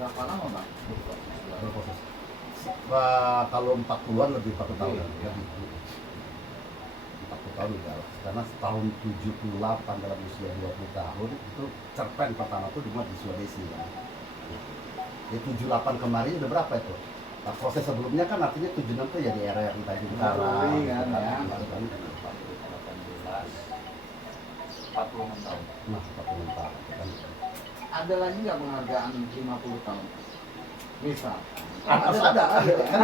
Berapa lama Bang? berproses. Kalau 40-an lebih 40 tahun Iya. lebih 40 tahun udah lah. Karena tahun 78 dalam usia 20 tahun itu cerpen pertama itu dimuat di Sulawesi ya. Ya 78 kemarin udah berapa itu? Nah, proses sebelumnya kan artinya 76 itu ya di era yang Tanjung Karang Kan ya. 46 tahun. Nah, 46 tahun kan. Ada lagi nggak penghargaan 50 tahun? Misal. Harus ada kan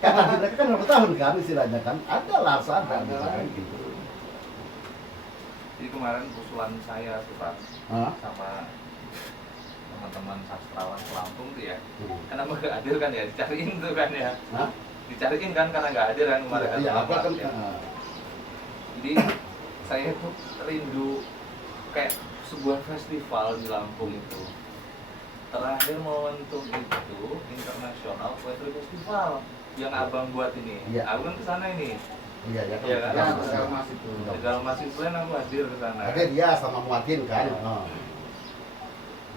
kata mereka kan berapa tahun kan istilahnya kan ada lah harus ada Ada lagi. gitu. Jadi kemarin usulan saya tuh Pak Hah? sama teman-teman sastrawan Lampung tuh ya, Hmm. karena nggak hadir kan ya, dicariin tuh kan ya, Hah? dicariin kan karena nggak hadir kan kemarin kan. Iya, apa kan ya. Jadi saya tuh rindu kayak sebuah festival di Lampung itu. Terakhir momentum itu internasional poetry festival yang abang buat ini. Iya. Aku kan kesana ini. Iya ya Iya kan? Ya, kan. Tegal Mas itu. Tegal Masih Selain aku hadir ke sana. Ada dia sama Muatin kan. Iya. Oh.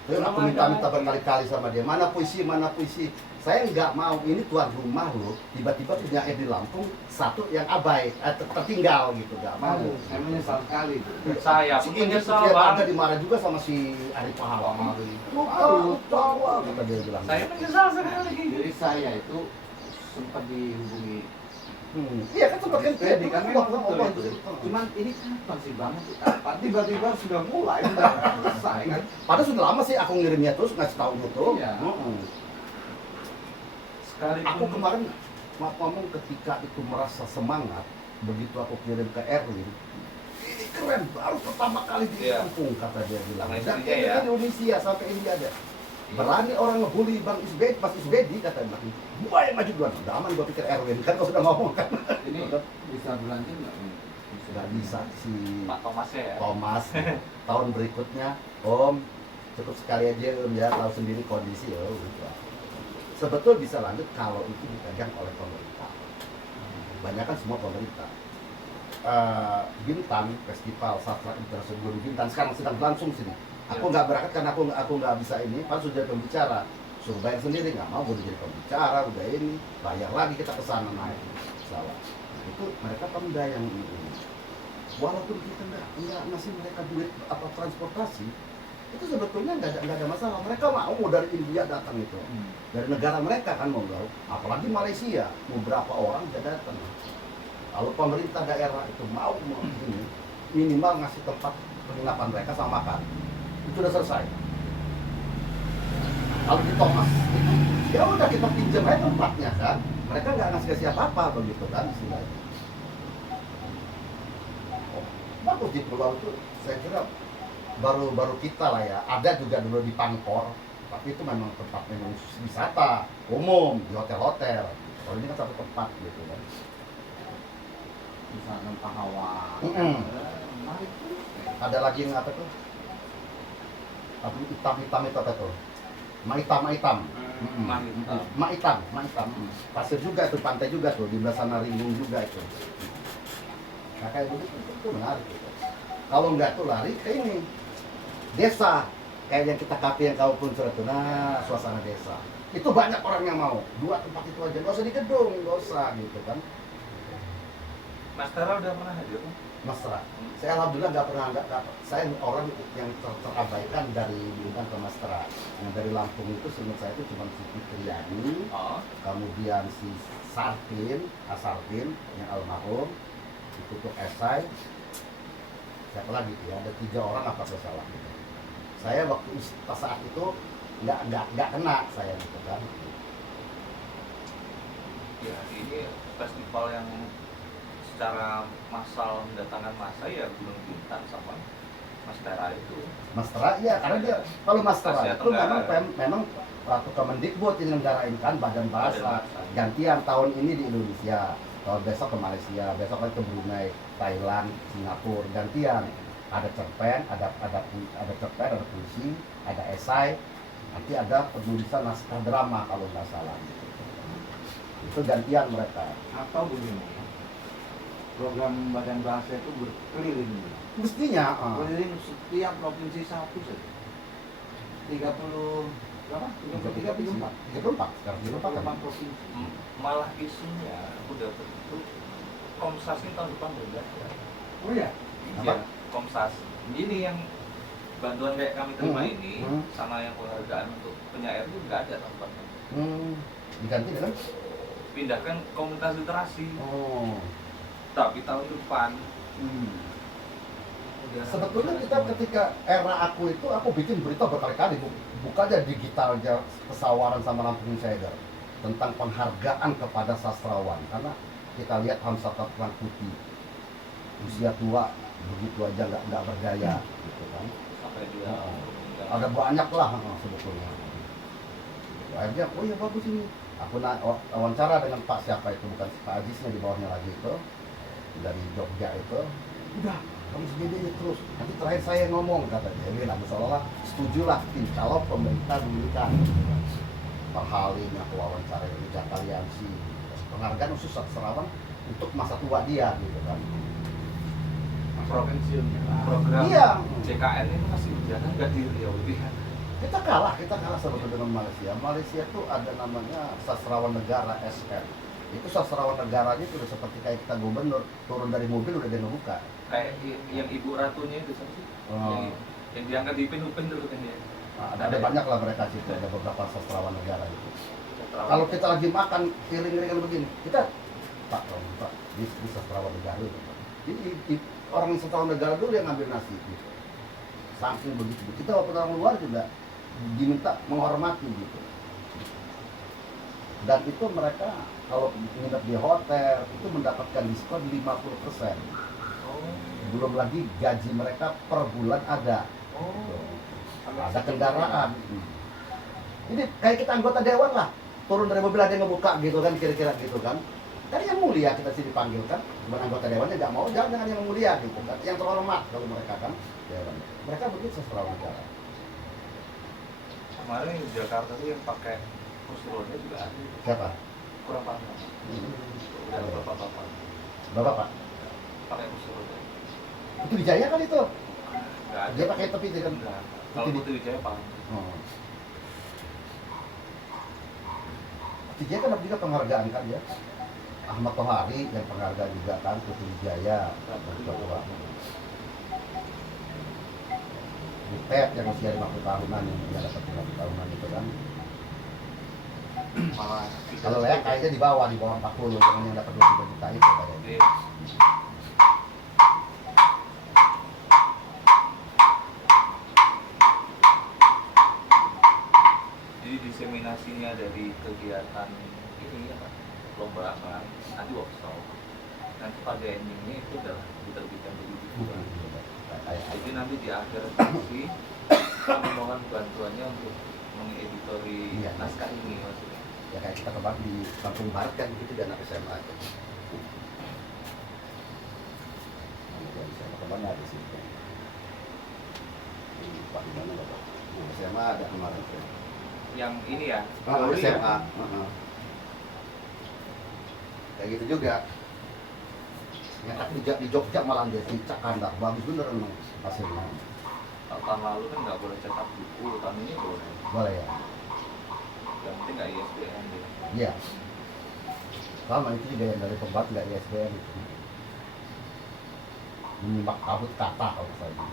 Terus aku minta berkali-kali sama dia, mana puisi, mana puisi. Saya nggak mau, ini tuan rumah loh, tiba-tiba punya di Lampung, satu yang abai, tertinggal gitu, nggak mau. Saya menyesal sekali. Saya Si pun ini menyesal dia bang. ada dimarah juga sama si Ari Pahlawan. Aduh, Tawa, kata dia bilang. Saya menyesal sekali. Jadi saya itu sempat dihubungi Iya kan sempat kan Jadi kan memang waktu betul ngomong itu. itu. Cuman ini kapan sih Bang? Kapan? Tiba-tiba sudah mulai, sudah selesai kan? Padahal sudah lama sih aku ngirimnya terus ngasih tahu gitu. Iya. Sekalipun Aku kemarin ngomong ketika itu merasa semangat, begitu aku kirim ke Erwin, ini keren, baru pertama kali di Iya. Lampung kata dia bilang. Sama Dan istrinya ini ya. di Indonesia sampai ini ada. Berani orang ngebully Bang Isbedi, Mas Isbedi kata dia bilang. Gua yang maju duluan, udah aman gua pikir Erwin kan kau sudah ngomong kan. Ini bisa berlanjut nggak? Sudah bisa si Pak Thomasnya ya. Thomas tahun berikutnya, Om cukup sekali aja Om ya, tahu sendiri kondisi ya udah. Sebetul bisa lanjut kalau itu dipegang oleh pemerintah. Banyak kan semua pemerintah. Bintan Festival Sastra Internasional Bintan sekarang sedang berlangsung sini. Aku nggak berangkat karena aku nggak bisa ini. Pas sudah pembicara, suruh bayar sendiri nggak mau, udah jadi pembicara, udah ini bayar lagi kita ke sana naik pesawat. Nah, itu mereka pemda yang ini. Walaupun kita nggak ngasih mereka duit apa transportasi, itu sebetulnya nggak ada masalah. Mereka mau dari India datang itu, dari negara mereka kan mau nggak, apalagi Malaysia beberapa orang bisa datang. Kalau pemerintah daerah itu mau ini, minimal ngasih tempat penginapan mereka sama makan, itu udah selesai. Kalau di Thomas itu ya udah kita pinjam aja tempatnya kan, mereka nggak ngasih siapa-apa begitu kan istilahnya. Bagus di pulau itu, saya kira baru kita lah ya. Ada juga dulu di Pankor, tapi itu memang tempat memang wisata umum di hotel-hotel. Kalau ini kan satu tempat gitu kan. Misalkan Pahawan. Menarik tuh. Ada lagi yang apa tuh? Tapi hitam-hitam itu apa tuh? Maitam. Maitam. Pasir juga tuh, pantai juga tuh, di belah sana Ringung juga itu. Nah kayak begitu itu menarik gitu. Kalau enggak tuh lari ke ini desa, kayak yang kita kafe yang kau pun surat tuh, nah suasana desa. Itu banyak orang yang mau, 2 tempat itu aja, nggak usah di gedung, nggak usah gitu kan. Mas Tara udah pernah hadir? Mesra. Saya alhamdulillah nggak pernah saya orang yang terabaikan dari Bintan ke Mesra. Yang dari Lampung itu seingat saya itu cuma si Fitriani, Oh. kemudian si Sartin, Asartin yang almarhum, itu tuh esai. Siapa lagi tuh ya? Ada 3 orang apa salah gitu. Saya waktu saat itu nggak kena saya gitu kan. Ya, ini festival yang secara massal mendatangkan massa ya Gunung Bintan sama Mas Tara itu. Mas Tera, iya karena dia kalau Mas Tera Asia itu memang Tenggara. memang waktu Kemendikbud ini nenggarain kan badan bahasa gantian tahun ini di Indonesia, tahun besok ke Malaysia, besok lagi ke Brunei, Thailand, Singapura, gantian. Ada cerpen, ada cerpen, ada puisi, ada esai, nanti ada penulisan naskah drama kalau nggak salah. Itu gantian mereka. Atau begini, program badan bahasa itu berkeliling. Mestinya, Keliling setiap provinsi satu saja. 30 berapa? 34 sekarang 34 kan. provinsi. Malah isunya udah begitu Komsas ini tahun depan udah nggak ada. Oh ya. Apa? Iya, Komsas ini yang bantuan kayak kami terima Hmm. ini Hmm. sama yang penghargaan untuk penyair itu nggak ada tahun depan. Diganti dengan Pindahkan komunitas literasi, oh. tapi tahun depan udah Sebetulnya kita ketika era aku itu aku bikin berita berkali-kali, buka aja digitalnya Pesawaran sama Lampung Insider tentang penghargaan kepada sastrawan, karena kita lihat Hamzah Perang Putih usia tua begitu aja nggak berdaya gitu kan. sampai dia Oh. meninggal. Ada banyak lah sebetulnya. Akhirnya oh ya bagus ini, aku wawancara dengan Pak siapa itu, bukan Pak Ajisnya, di bawahnya lagi itu dari Jogja itu, udah kamu segini aja terus, nanti terakhir saya ngomong kata dia, ini lah seolah-olah setujulah tim kalau pemerintah memberikan Pak Halim, aku wawancara ini Jataliansi, penghargaan khusus sastrawan untuk masa tua dia gitu kan. Provinsinya. Program Iya. JKN itu masih berjalan nggak di Riau dia? Kita kalah sebetulnya dengan Malaysia. Malaysia itu ada namanya sastrawan negara SM. Itu sastrawan negaranya itu udah seperti kayak kita gubernur, turun dari mobil udah dia ngebuka. Kayak yang ibu ratunya itu siapa sih? Oh. Yang diangkat di Upin dulu kan dia. Nah, ada banyak lah mereka situ, ada beberapa sastrawan negara itu. Sastrawan. Kalau kita lagi makan piring-piringan begini, kita Pak, di sastrawan negara itu. Jadi orang sastrawan negara dulu yang ngambil nasi gitu. Saking begitu. Kita walaupun orang luar juga diminta menghormati gitu. Dan itu mereka kalau nginep di hotel itu mendapatkan diskon 50%. Oh. Belum lagi gaji mereka per bulan ada. Oh. Ada kendaraan. Ini kayak kita anggota dewan lah, turun dari mobil ada yang ngebuka gitu kan, kira-kira gitu kan. Kan yang mulia kita sih dipanggil kan, bukan anggota dewannya nggak mau, jangan dengan yang mulia gitu kan, yang terhormat kalau mereka kan dewan. Mereka begitu sastrawan negara. Kemarin di Jakarta tuh yang pakai kursi roda juga ada. Siapa? Kurang paham. Udah bapak-bapak Bapak Pak. pakai kursi roda. Itu di Jaya kan itu. Nggak ada. Dia pakai tepi itu kan. Enggak. Kalau Putri Wijaya paham. Oh. Putri Jaya kan dapat juga penghargaan kan ya. Ahmad Tohari yang penghargaan juga kan, Putri Jaya dan Papua. Butet yang usia 50 tahunan yang dia dapat 50 tahunan itu kan. Malah Kalau layak kayaknya di bawah 40, jangan yang dapat 2 juta itu kayaknya. Iya. Jadi diseminasinya dari kegiatan ini ya Pak, lomba apa, nanti workshop, nanti pada endingnya itu adalah diterbitkan di buku. Jadi nanti di akhir sesi kami mohon bantuannya untuk mengeditori Iya. naskah ini maksudnya. Ya kayak kita kemarin di Kampung Barat kan gitu di anak SMA itu. Yang SMA kemana ada sih? Pak di mana Bapak? SMA ada kemarin. Yang ini ya, Oh, Polri ya? SMA. Kayak gitu juga. Ya, tapi di Jogja malah dia di Cakandar, bagus bener emang hasilnya. Tahun lalu kan nggak boleh cetak buku, tahun ini boleh. Boleh ya? Yang penting nggak ISBN gitu. Iya. Sama itu juga yang dari pembuat nggak ISBN itu. Menyimak kabut kata kalau saya.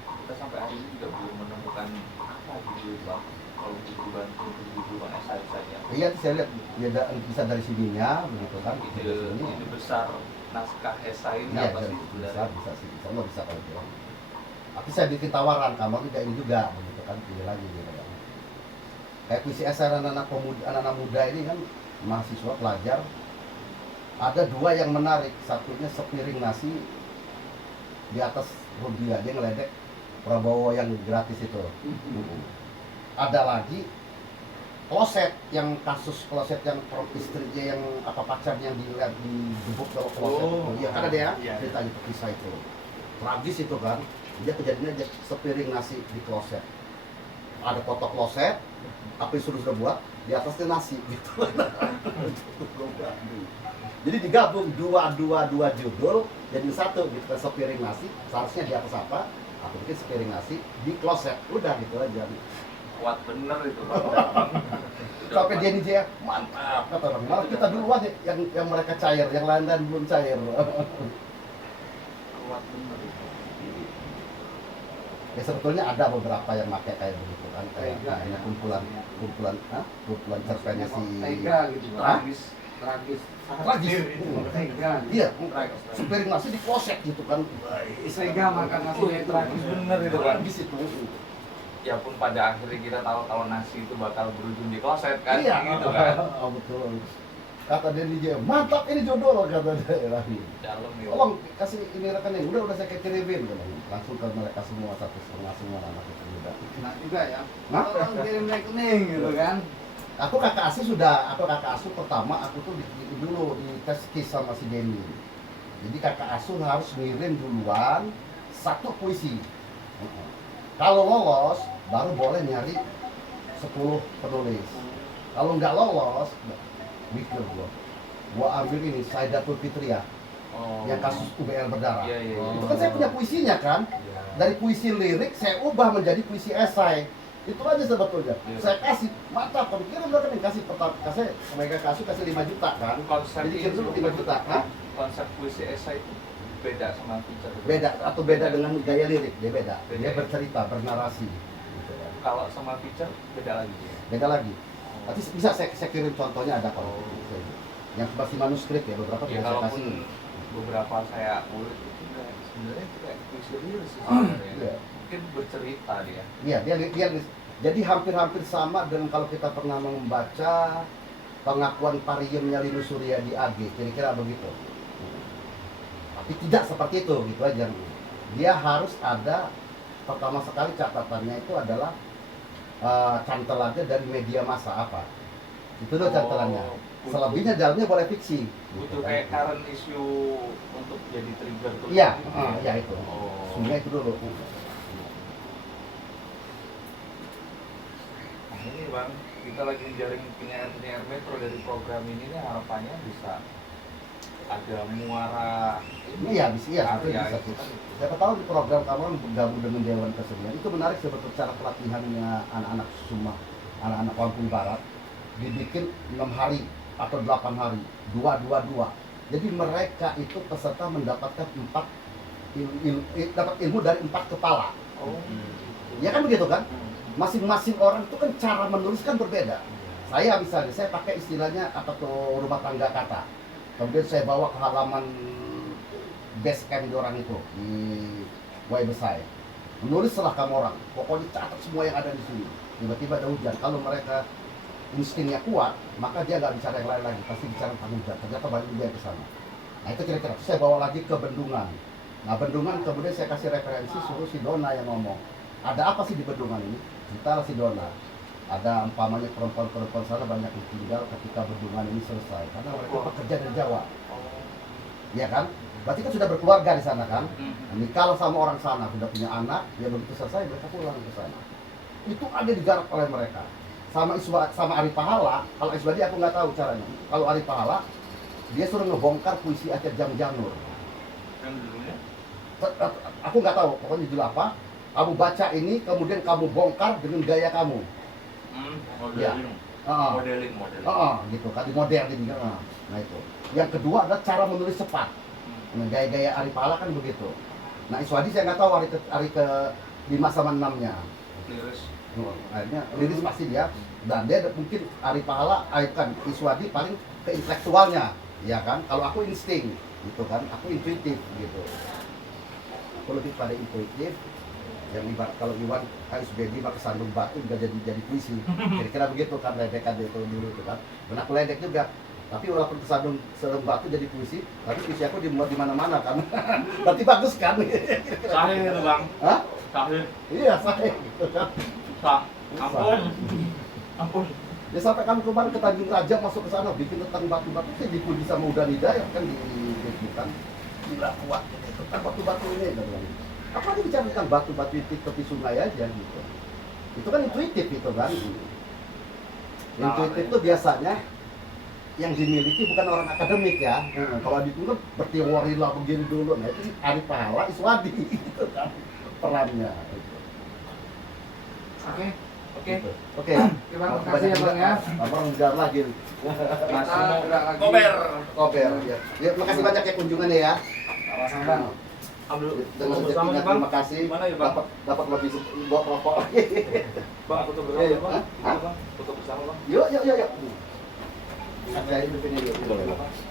Kita sampai hari ini juga belum menemukan apa judul bang. Kalau buku bantu buku bang esai saja. Iya, saya lihat ya, bisa dari sininya begitu kan. Ide besar naskah esai ini Iya, apa sih bisa, sebenarnya? bisa nggak bisa kalau bilang. Tapi saya bikin tawaran, kamu tidak ini juga, begitu kan, pilih lagi gitu kan. Kayak puisi esai anak-anak muda ini kan, mahasiswa pelajar, ada 2 yang menarik, satunya sepiring nasi di atas Rubiah, dia ngeledek Prabowo yang gratis itu. Ada lagi kloset, yang kasus kloset yang istrinya yang apa pacarnya yang dilihat dijebuk dalam kloset. Oh, Iya kan ada ya, iya. cerita itu kisah itu. Tragis itu kan. Dia kejadiannya dia sepiring nasi di kloset. Ada foto kloset, apa yang sudah buat, di atasnya nasi gitu. Jadi digabung dua judul jadi satu gitu kan, sepiring nasi, seharusnya di atas apa? Aku bikin sepiring nasi di kloset, udah gitu aja. kuat bener itu Bang. Udah Sampai kuat. dia nih dia mantap kata orang. Malah kita duluan yang mereka cair, yang lain belum cair. Kuat bener itu. Ya sebetulnya ada beberapa yang pakai kayak begitu kan, kayak Tega, kayaknya ya. kumpulan cerpennya si Tega gitu, Bang. Hah? Tragis. Tragis. Sangat Tragis. Tega. Iya, Tragis. supir nasi dikosek gitu kan. Tega makan nasinya tragis. Bener itu Bang. Tragis itu. Ya pun pada akhirnya kita tahu kalau nasi itu bakal berujung di kloset kan, Iya, gitu kan. Oh, betul. Kata dia DJ, mantap ini jodoh kata dia. Dalam ya. Tolong kasih ini rekening, udah saya kirimin langsung ke mereka semua 1,5 semua anak itu juga. Nah juga ya. Hah? Tolong kirim rekening gitu kan. Aku kakak asuh pertama aku tuh di dulu di tes kis sama si Denny. Jadi kakak asuh harus ngirim duluan 1 puisi. Kalau lolos baru boleh nyari 10 penulis. Kalau nggak lolos, mikir gua ambil ini Saidatul Fitria Oh. yang kasus UBL berdarah. Iya, iya, iya. Itu kan saya punya puisinya kan. Iya. Dari puisi lirik saya ubah menjadi puisi esai. Itu aja sebetulnya. Iya. Saya kasih mantap, kalau kirim rekening kasih mereka kasih 5 juta kan. Konsep Jadi kirim dulu 5 juta. Hah? Konsep puisi esai itu beda sama feature. Beda dengan gaya lirik, dia beda. Beda. Dia bercerita, bernarasi. Gitu kan. Kalau sama feature beda lagi ya. Beda lagi. Nanti bisa saya kirim contohnya ada kalau yang masih manuskrip ya beberapa Ya sudah saya kalaupun kasih. beberapa saya ulik itu sebenarnya itu kayak puisi real sih sebenarnya. Iya. Mungkin bercerita dia. Iya, dia jadi hampir-hampir sama dengan kalau kita pernah membaca pengakuan Pariyemnya Linus Surya di AG, kira-kira begitu. Tapi tidak seperti itu, gitu aja. Dia harus ada, pertama sekali catatannya itu adalah cantelannya dari media massa apa. Itu dulu cantelannya. butuh- Selebihnya dalamnya boleh fiksi. butuh kan. kayak current issue untuk jadi trigger tuh. Iya, gitu ya. iya itu. Oh. Isunya itu dulu. Nah, ini Bang, kita lagi menjaring penyiar metro dari program ini nih, harapannya bisa ada muara Iya, bisa karya bisa. itu kan. Siapa tahu di program kamu kan bergabung dengan Dewan Kesenian itu menarik sebetulnya cara pelatihannya anak-anak Suma, anak-anak Lampung Barat dibikin 6 hari atau 8 hari, 2. Jadi mereka itu peserta mendapatkan dapat ilmu dari 4 kepala. Oh. Ya kan begitu kan? Masing-masing orang itu kan cara menulis kan berbeda. Saya misalnya, saya pakai istilahnya apa tuh rumah tangga kata. Kemudian saya bawa ke halaman base camp di orang itu di Waibesai. Menulislah kamu orang, pokoknya catat semua yang ada di sini. Tiba-tiba ada hujan. Kalau mereka instingnya kuat, maka dia nggak bicara yang lain lagi, pasti bicara tentang hujan. Ternyata banyak hujan ke sana. Nah itu kira-kira. Saya bawa lagi ke Bendungan. Nah Bendungan kemudian saya kasih referensi, suruh si Dona yang ngomong. Ada apa sih di Bendungan ini? Cerita si Dona. Ada umpamanya perempuan-perempuan sana banyak yang tinggal ketika Bendungan ini selesai. Karena mereka bekerja dari Jawa. Iya kan? Berarti kan sudah berkeluarga di sana kan? Nikah sama orang sana, sudah punya anak, ya begitu selesai mereka pulang ke sana. Itu ada digarap oleh mereka. Sama Ari Pahala, kalau Iswadi aku nggak tahu caranya. Kalau Ari Pahala, dia suruh ngebongkar puisi Aceh Jam Janur. Yang dulunya? Aku nggak tahu, pokoknya judul apa. Kamu baca ini, kemudian kamu bongkar dengan gaya kamu. Modeling. Ah. Modeling. Gitu kan, di model ini. Nah itu. Yang kedua adalah cara menulis cepat. Nah, gaya-gaya Ari Pahala kan begitu. Nah Iswadi saya nggak tahu hari ke 5 sama 6-nya. Liris. Akhirnya liris pasti dia. Dan dia mungkin Ari Pahala, kan Iswadi paling ke intelektualnya, ya kan? Kalau aku insting, gitu kan? Aku intuitif, gitu. Aku lebih pada intuitif. Yang ibarat kalau Iwan HSBD pakai sandung batu juga jadi puisi. Kira-kira begitu kan ledekan itu dulu itu kan. Dan aku ledek juga. Tapi walaupun kesandung batu jadi puisi, tapi puisi aku dimuat di mana-mana kan. Berarti bagus kan? Sahih itu Bang. Hah? Sahih. Iya, sahih gitu kan. Sah. Ampun. Ya sampai kami kemarin ke Tanjung Raja masuk ke sana bikin tentang batu-batu sih dipuji sama Uda Hidayat kan di kan. Gila kuat ini tentang batu-batu ini kan. Apa dia bicara tentang batu-batu di tepi sungai aja gitu. Itu kan intuitif itu kan. Intuitif itu biasanya yang dimiliki bukan orang akademik ya. Kalau itu kan berteori lah begini dulu. Nah itu Ari Pahala, Iswadi gitu kan perannya. Oke. Oke. Oke. Terima kasih ya Bang ya. Abang ngejar lagi. Masih mau gerak lagi. Koper ya. Ya, makasih banyak ya kunjungannya ya. Sama-sama Bang. ambil Dengan foto bersama sejatinya nih, Bang. terima kasih. Mana ya, Bang? Dapat lebih buat rokok. Bang, foto bersama Iya, ya, Bang. Hah? Bang, foto bersama, Bang. Yuk. Saya hidupin yuk. Boleh, Bang.